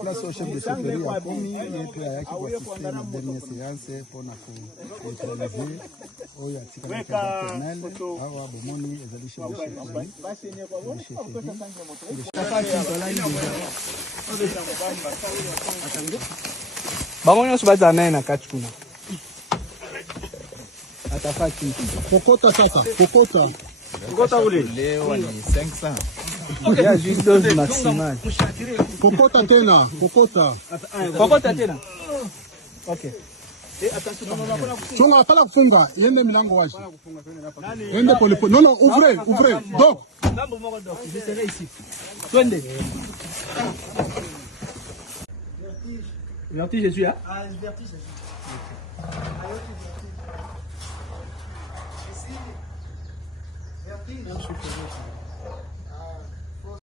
Place au chef de supérieur a commis et puis à qui va assister à la dernière séance pour neutraliser au yatika maternel awa bomoni ezali chez bango nyonso bazala naye na kati kuna atafaki kokota sasa kokota ule leo ni 500 ya juste dose maximale kokota tena okay chunga kala kufunga yende milango washi yende polepole non ouvrez donc ngambo moko donc je serai ici twende vertige je suis là vertige je suis